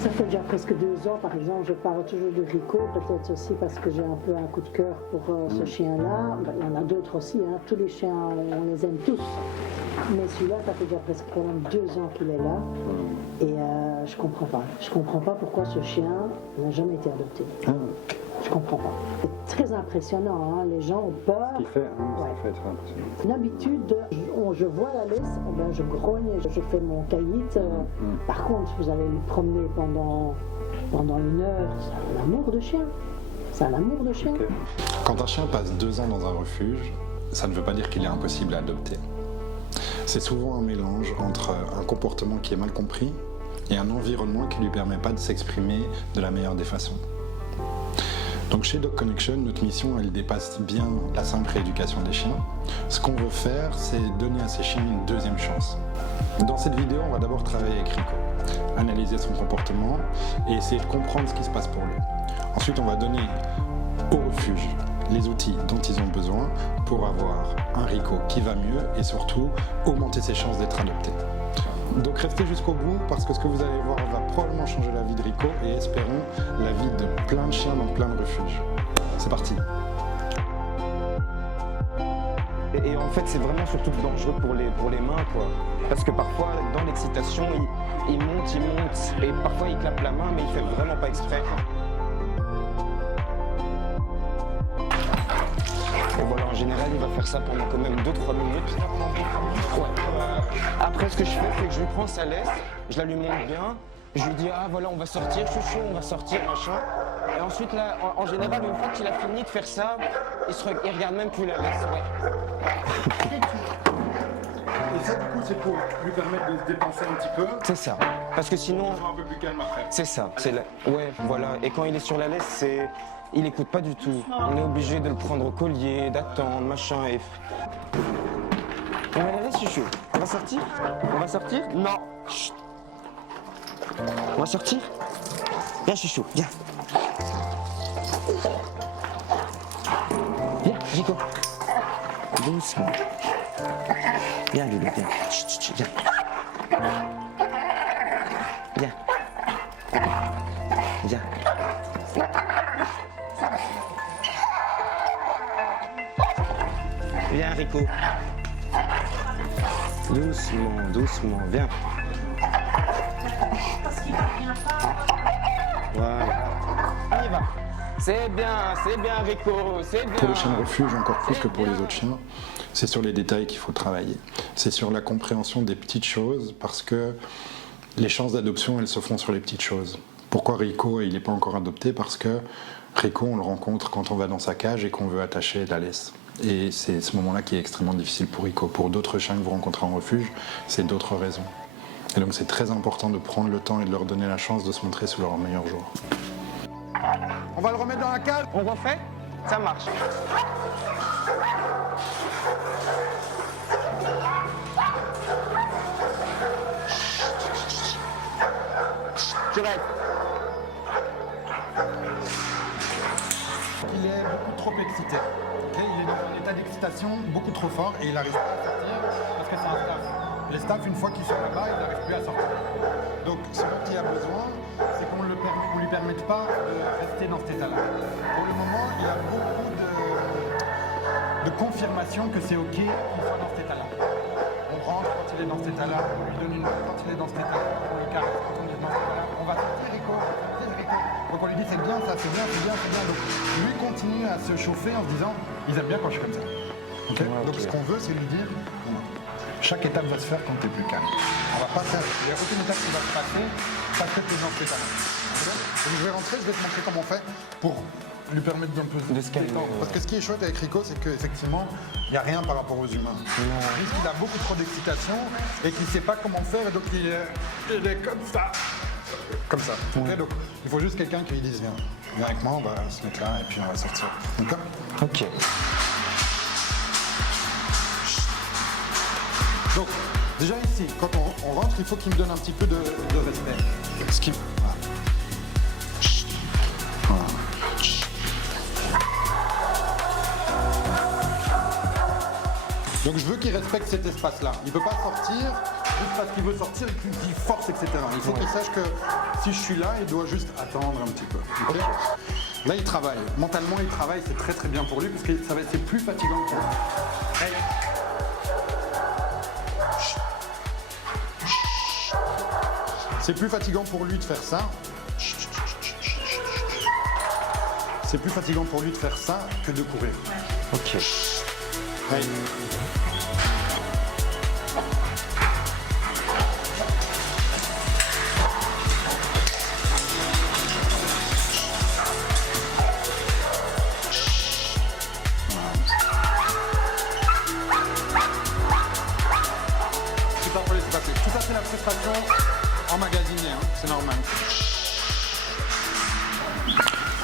Ça fait déjà presque 2 ans, par exemple, je parle toujours de Rico, peut-être aussi parce que j'ai un peu un coup de cœur pour ce chien-là. Ben, il y en a d'autres aussi, hein. Tous les chiens, on les aime tous. Mais celui-là, ça fait déjà presque quand même 2 ans qu'il est là. Et je comprends pas. Je comprends pas pourquoi ce chien n'a jamais été adopté. Je comprends pas. C'est très impressionnant, hein. Les gens ont peur. Ce qu'il fait, ça fait très impressionnant. D'habitude, je vois la laisse, eh ben, je grogne, je fais mon caïd. Par contre, vous allez le promener pendant 1 heure, c'est un amour de chien. C'est un amour de chien. Okay. Quand un chien passe 2 ans dans un refuge, ça ne veut pas dire qu'il est impossible à adopter. C'est souvent un mélange entre un comportement qui est mal compris et un environnement qui ne lui permet pas de s'exprimer de la meilleure des façons. Donc chez Dog Connection, notre mission, elle dépasse bien la simple rééducation des chiens. Ce qu'on veut faire, c'est donner à ces chiens une deuxième chance. Dans cette vidéo, on va d'abord travailler avec Rico, analyser son comportement et essayer de comprendre ce qui se passe pour lui. Ensuite, on va donner au refuge les outils dont ils ont besoin pour avoir un Rico qui va mieux et surtout augmenter ses chances d'être adopté. Donc restez jusqu'au bout parce que ce que vous allez voir va probablement changer la vie de Rico et espérons la vie de plein de chiens dans plein de refuges. C'est parti. Et en fait, c'est vraiment surtout dangereux pour les mains, quoi. Parce que parfois, dans l'excitation, il monte, et parfois il clappe la main, mais il fait vraiment pas exprès. Et voilà, en général, il va faire ça pendant quand même 2-3 minutes. Ouais. Après, ce que je fais, c'est que je lui prends sa laisse, je la lui montre bien, je lui dis ah voilà, on va sortir, chouchou, on va sortir, machin. Et ensuite, là, en général, une fois qu'il a fini de faire ça, il regarde même plus la laisse. Ouais. Et ça, du coup, c'est pour lui permettre de se dépenser un petit peu. C'est ça. Parce que sinon. On sera un peu plus calme après. C'est ça. Ouais, voilà. Et quand il est sur la laisse, il écoute pas du tout. On est obligé de le prendre au collier, d'attendre, machin. Et... On va la laisse, chouchou. On va sortir? On va sortir? Non. Chut. On va sortir? Viens, chouchou, viens. Viens, Rico. Doucement. Viens, Lulu, viens. Chut, chut, viens. Viens. Viens. Viens, Rico. Doucement, doucement, viens. Voilà. On y va. C'est bien, Rico, c'est bien. Pour les chiens de refuge, encore plus que pour les autres chiens, c'est sur les détails qu'il faut travailler. C'est sur la compréhension des petites choses, parce que les chances d'adoption, elles se font sur les petites choses. Pourquoi Rico, il n'est pas encore adopté? Parce que Rico, on le rencontre quand on va dans sa cage et qu'on veut attacher la laisse. Et c'est ce moment-là qui est extrêmement difficile pour Rico. Pour d'autres chiens que vous rencontrez en refuge, c'est d'autres raisons. Et donc c'est très important de prendre le temps et de leur donner la chance de se montrer sous leur meilleur jour. On va le remettre dans la cage. On refait? Ça marche. Tu restes. Il est beaucoup trop excité. Okay, il est dans un état d'excitation beaucoup trop fort et il n'arrive pas à sortir parce que c'est un staff. Les staffs, une fois qu'ils sont là-bas, ils n'arrivent plus à sortir. Donc ce dont il a besoin, c'est qu'on ne lui permette pas de rester dans cet état-là. Pour le moment, il a beaucoup de confirmation que c'est OK qu'il soit dans cet état-là. On rentre quand il est dans cet état-là, on lui donne une main quand il est dans cet état-là, on le caresse quand on est dans cet état-là. On va sortir Rico, on va sortir Rico. Donc on lui dit c'est bien ça, c'est bien, c'est bien, c'est bien. Donc lui continue à se chauffer en se disant ils aiment bien quand je suis comme ça. Okay. Ouais, donc ce qu'on veut, c'est lui dire non, chaque étape va se faire quand tu es plus calme. On va pas faire, il n'y a aucune étape qui va se passer parce que tu es dans cet état-là. Donc je vais rentrer, je vais te montrer comment on fait pour lui permettre d'un peu de se calmer. Parce que ce qui est chouette avec Rico, c'est qu'effectivement, il n'y a rien par rapport aux humains. Juste qu'il a beaucoup trop d'excitation et qu'il ne sait pas comment faire et donc il est comme ça. Comme ça. Okay, donc il faut juste quelqu'un qui lui dise viens avec moi, on va se mettre là et puis on va sortir. D'accord? Ok. Donc déjà ici, quand on rentre, il faut qu'il me donne un petit peu de respect. Ce qui... Voilà. Donc je veux qu'il respecte cet espace-là. Il ne peut pas sortir juste parce qu'il veut sortir et qu'il force, etc. Il faut qu'il sache que si je suis là, il doit juste attendre un petit peu. Ok. Là, il travaille. Mentalement, il travaille, c'est très très bien pour lui parce que c'est plus fatigant pour lui. Hey. C'est plus fatigant pour lui de faire ça. C'est plus fatigant pour lui de faire ça que de courir. Ok. Hey. Tout ça, c'est la frustration emmagasinée, hein, c'est normal.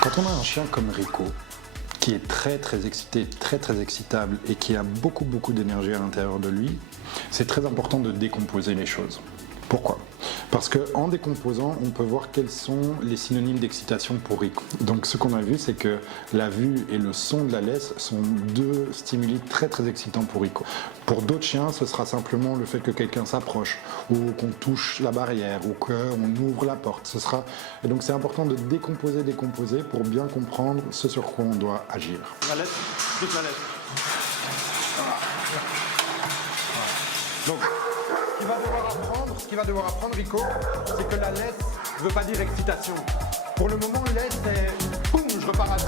Quand on a un chien comme Rico, qui est très excité, très excitable et qui a beaucoup d'énergie à l'intérieur de lui, c'est très important de décomposer les choses. Pourquoi ? Parce qu'en décomposant, on peut voir quels sont les synonymes d'excitation pour Rico. Donc ce qu'on a vu, c'est que la vue et le son de la laisse sont deux stimuli très excitants pour Rico. Pour d'autres chiens, ce sera simplement le fait que quelqu'un s'approche, ou qu'on touche la barrière, ou qu'on ouvre la porte. Et donc c'est important de décomposer pour bien comprendre ce sur quoi on doit agir. La laisse, toute la laisse. Donc, ce qu'il va devoir apprendre, Rico, c'est que la laisse ne veut pas dire excitation. Pour le moment, laisse, c'est boum, je repars à 10.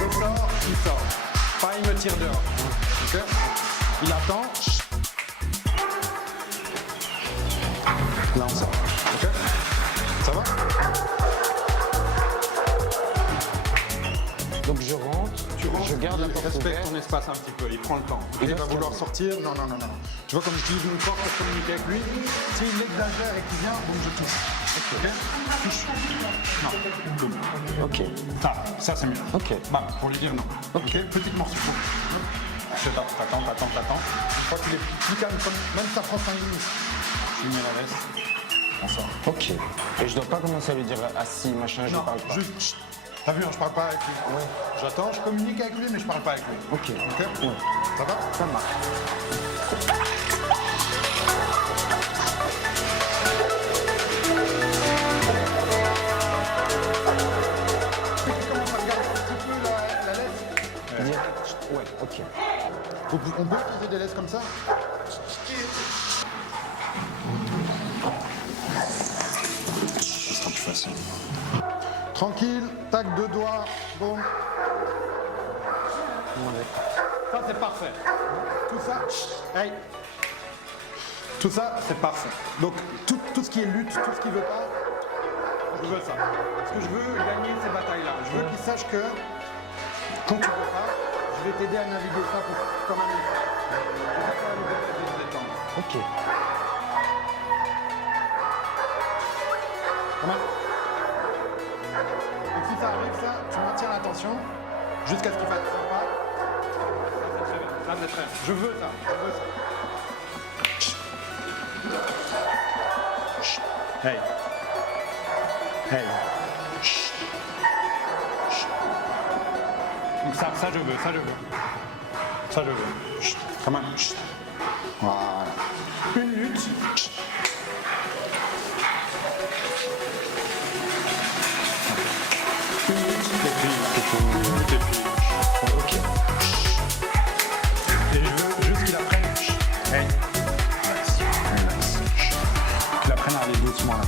Je sors, il sort. Pas, il me tire dehors. Ok ? Il attend. Là, on sort. Ok ? Ça va ? Donc je rentre, je garde la porte Respecte ouverte. ton espace un petit peu, il prend le temps. Il Il va reste vouloir calme. sortir. Non. Tu vois, comme j'utilise mon corps pour communiquer avec lui, s'il exagère et qu'il vient, donc je touche. Ok ? Touche. Non. Boum. Ok. Ça c'est mieux. Ok. Bam, pour lui dire non. Ok. Petite morceau. Je t'attends. Une fois qu'il est plus calme, même si ça prend 5 minutes, je lui mets la veste, on sort. Ok. Et je dois pas commencer à lui dire assis, machin, je Non, parle pas. juste, chut. T'as vu, hein, je parle pas avec lui. Ouais. J'attends, je communique avec lui, mais je parle pas avec lui. Ok. Ok. Ouais. Ça va? Ça marche. Tu commences à regarder un petit peu la laisse. Ouais, ok. On peut utiliser des laisses comme ça? Ce sera plus facile. Tranquille, tac, 2 doigts, bon. Ça c'est parfait. Tout ça, hey. Tout ça c'est parfait. Donc tout ce qui est lutte, tout ce qui veut pas, je veux ça. Parce que je veux gagner ces batailles-là. Je veux qu'il sache que quand tu veux pas, je vais t'aider à naviguer ça pour comme un effort. Je vais faire la liberté de se détendre. Ok. Comment? Donc si ça arrive, ça, tu maintiens la tension jusqu'à ce qu'il fasse pas. Ça c'est très bien. Je veux ça. Hey. Hey. Donc ça je veux. Ça je veux. Comment? Voilà. Une lutte. Ok. Et je veux juste qu'il apprenne. Hey. Relax. Qu'il apprenne à aller doucement là.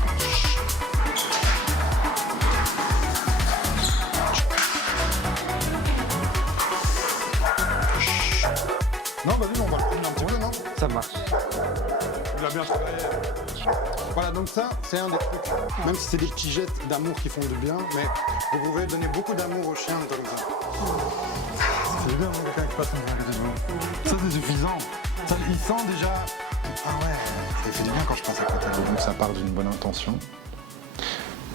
Non, vas-y, on va le prendre un petit peu, non? Ça marche. Il a bien travaillé. Voilà, donc ça, c'est un des trucs. Même si c'est des petits jets d'amour qui font du bien, mais vous pouvez donner beaucoup d'amour aux chiens comme ça. Ça fait du bien, quelqu'un qui passe un peu de vous. Ça, c'est suffisant. Ça, il sent déjà. Ah ouais, ça fait du bien quand je passe à côté. Donc ça part d'une bonne intention,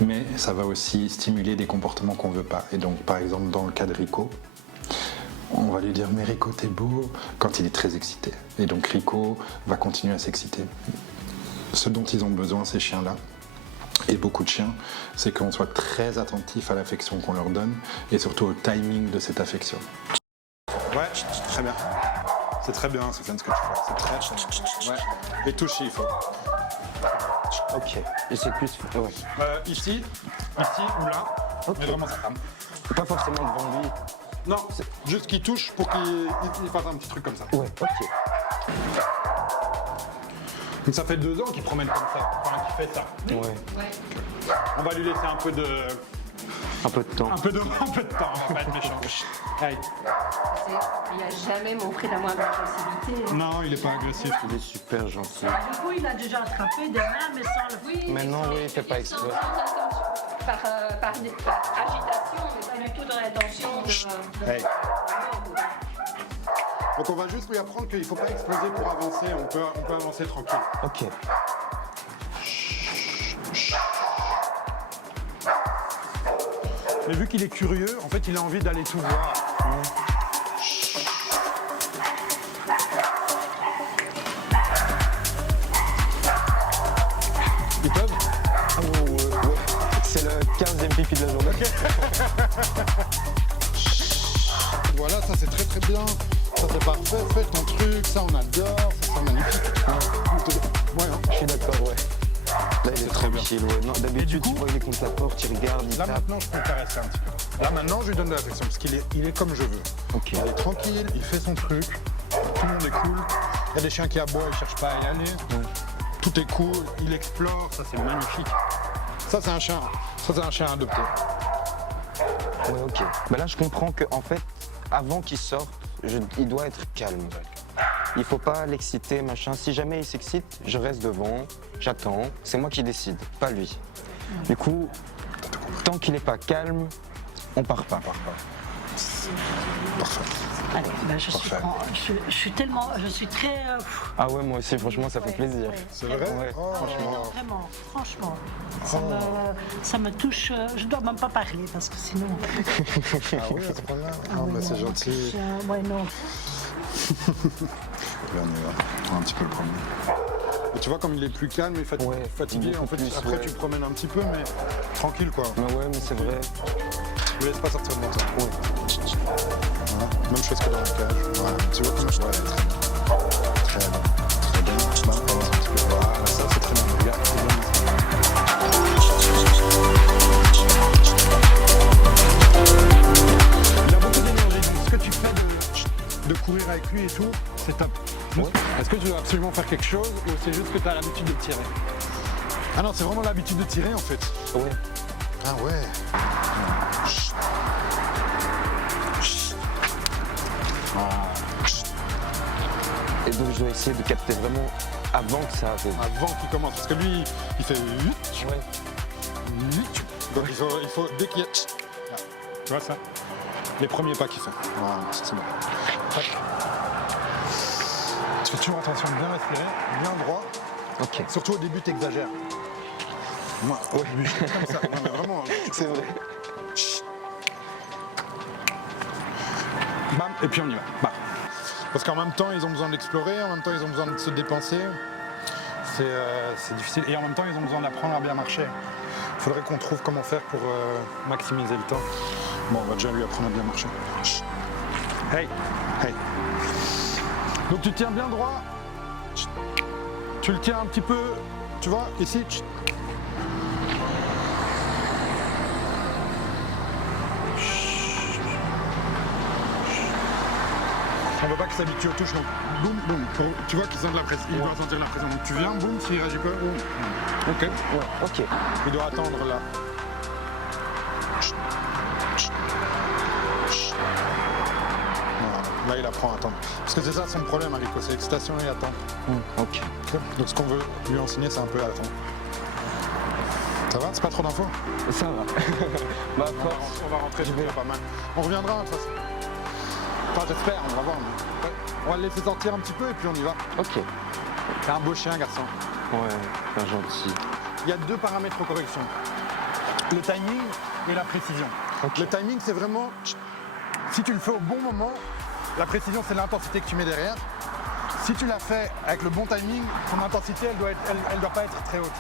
mais ça va aussi stimuler des comportements qu'on ne veut pas. Et donc par exemple dans le cas de Rico, on va lui dire mais Rico t'es beau quand il est très excité. Et donc Rico va continuer à s'exciter. Ce dont ils ont besoin ces chiens-là, et beaucoup de chiens, c'est qu'on soit très attentif à l'affection qu'on leur donne et surtout au timing de cette affection. Ouais, très bien. C'est très bien, Sofiane, ce que tu fais. C'est très bien. Ouais. Et toucher, il faut. Ok. Et c'est plus. Ouais. Ici ou là, mais vraiment ça femme. Pas forcément devant lui. Non, c'est juste qu'il touche pour qu'il fasse un petit truc comme ça. Ouais, ok. Donc ça fait 2 ans qu'il promène comme ça, enfin qu'il fait ça. Ouais. On va lui laisser un peu de temps. un peu de temps, on va pas être méchant. Allez. Il n'a jamais montré la moindre agressivité. Non, il est pas agressif. Il est super gentil. Du coup, il a déjà attrapé des mains, mais sans le... Oui, Maintenant, oui, il fait pas sans- exprès. Par agitation, mais pas du tout dans l'intention de... Hey. Donc on va juste lui apprendre qu'il ne faut pas exploser pour avancer, on peut avancer tranquille. Ok. Mais vu qu'il est curieux, en fait il a envie d'aller tout voir. Ils peuvent? Ah ouais. C'est le 15e pipi de la journée. Voilà, ça c'est très très bien. Ça c'est parfait, fais ton truc, ça on adore, ça c'est magnifique. Ouais, hein. Je suis d'accord, ouais. Là, il est très bien. tranquille, ouais. Non, Et du d'habitude, coup- tu vois, il est contre la porte, il regarde, il Là tape. maintenant je peux le caresser un petit peu. Là maintenant je lui donne de l'affection parce qu'il est comme je veux. Ok. Il est tranquille, il fait son truc, tout le monde est cool. Il y a des chiens qui aboient, ils cherchent pas à y aller. Tout est cool, il explore, ça c'est magnifique. Ça c'est un chien adopté. Ouais, ok. Bah là, je comprends qu'en fait, avant qu'il sorte, il doit être calme. Il faut pas l'exciter, machin. Si jamais il s'excite, je reste devant, j'attends. C'est moi qui décide, pas lui. Du coup, tant qu'il n'est pas calme, on part pas. Allez, ben je suis tellement, je suis très... Ah ouais, moi aussi, franchement, ça fait plaisir. C'est vrai? Ouais. Oh, Vraiment, franchement, ça me touche. Je dois même pas parler parce que sinon. Ah oui, à ce point-là? Ah, bah, c'est gentil. Ouais, non. Là, on va un petit peu le promener. Et tu vois, comme il est plus calme et fatigué, Ouais, fatigué en beaucoup fait, plus, après ouais. tu le promènes un petit peu, mais tranquille quoi. Mais ouais, mais c'est vrai. Je le laisse pas sortir de mon temps. Ouais. Voilà. Même chose que dans la cage. Voilà. Tu vois comment je vois, très bien. Très bien. Bah, on va voir un petit peu. Voilà, ça c'est très bien. Regarde, c'est bien. Il a beaucoup d'énergie, donc ce que tu fais de courir avec lui et tout, c'est top. Ouais. Est-ce que tu dois absolument faire quelque chose ou c'est juste que tu as l'habitude de tirer? Ah non, c'est vraiment l'habitude de tirer en fait. Ouais. Ah ouais. Et donc, je dois essayer de capter vraiment avant que ça arrive. Avant qu'il commence, parce que lui, il fait 8. Ouais. Donc il faut dès qu'il y a... Là. Tu vois ça? Les premiers pas qu'il fait. Voilà, c'est bon. Tac. Tu fais toujours attention de bien respirer, bien droit. Ok. Surtout au début, t'exagères. Moi, au début, je fais comme ça. Non, mais vraiment. C'est vrai. Bam, et puis on y va. Bam. Parce qu'en même temps, ils ont besoin d'explorer, en même temps, ils ont besoin de se dépenser. C'est difficile. Et en même temps, ils ont besoin d'apprendre à bien marcher. Il faudrait qu'on trouve comment faire pour maximiser le temps. Bon, on va déjà lui apprendre à bien marcher. Chut. Hey, hey. Donc tu tiens bien droit. Chut. Tu le tiens un petit peu, tu vois, ici. Chut. On ne veut pas qu'il s'habitue aux touches, donc boum, boum. Tu vois qu'il sent de la pression. Il doit sentir la pression. Donc tu viens, boum, s'il réagit pas, boum. Ok. Ouais, ok. Il doit attendre là. Voilà. Là, il apprend à attendre. Parce que c'est ça son problème, Rico, c'est l'excitation et attendre. Ok. Donc ce qu'on veut lui enseigner, c'est un peu à attendre. Ça va? C'est pas trop d'infos? Ça va. Bah, à force. On va rentrer, c'est déjà pas mal. On reviendra de toute façon. Enfin, j'espère, on va voir. Mais... ouais. On va le laisser sortir un petit peu et puis on y va. Ok. C'est un beau chien, garçon. Ouais, pas gentil. Il y a 2 paramètres aux corrections. Le timing et la précision. Ok. Le timing, c'est vraiment... Si tu le fais au bon moment, la précision, c'est l'intensité que tu mets derrière. Si tu l'as fait avec le bon timing, son intensité, elle doit pas être très haute.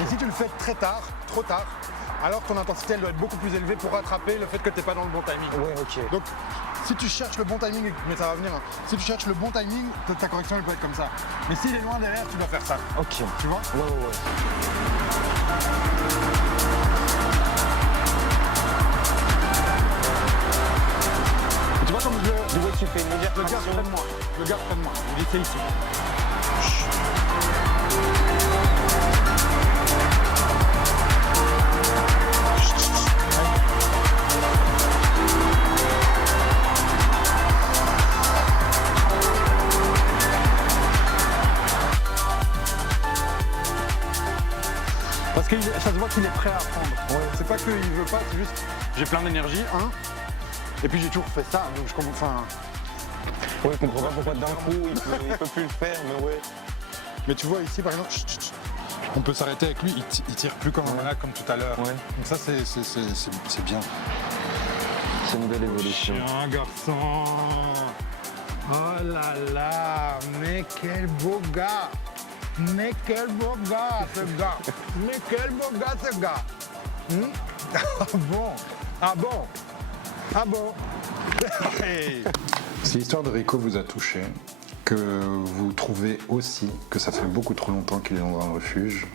Et si tu le fais très tard, trop tard, alors ton intensité elle doit être beaucoup plus élevée pour rattraper le fait que tu n'es pas dans le bon timing. Ouais, ok. Donc si tu cherches le bon timing, mais ça va venir, hein. Si tu cherches le bon timing, ta correction elle peut être comme ça. Mais s'il est loin derrière, tu dois faire ça. Ok. Tu vois? Ouais. Tu vois comme je Du coup, tu fais une légère le garde traction. près de moi. Le garde près de moi. Il était ici. Parce que ça se voit qu'il est prêt à apprendre. Ouais. C'est pas qu'il veut pas, c'est juste j'ai plein d'énergie, et puis j'ai toujours fait ça, donc je comprends. Enfin, Ouais, je comprends pas pourquoi d'un coup il peut plus le faire, mais ouais. mais tu vois ici par exemple, on peut s'arrêter avec lui, il tire plus comme un malade comme tout à l'heure. Ouais. Donc ça c'est bien. C'est une belle évolution. Un garçon. Oh là là, mais quel beau gars. Mais quel beau gars ce gars. Mais quel beau gars ce gars. Ah bon. Ah bon. Ah bon. Hey. Si l'histoire de Rico vous a touché, que vous trouvez aussi que ça fait beaucoup trop longtemps qu'il est dans un refuge,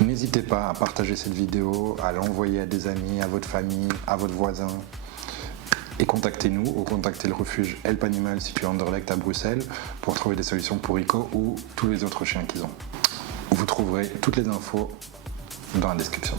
n'hésitez pas à partager cette vidéo, à l'envoyer à des amis, à votre famille, à votre voisin. Et contactez-nous ou contactez le refuge Help Animal situé à Anderlecht à Bruxelles pour trouver des solutions pour Rico ou tous les autres chiens qu'ils ont. Vous trouverez toutes les infos dans la description.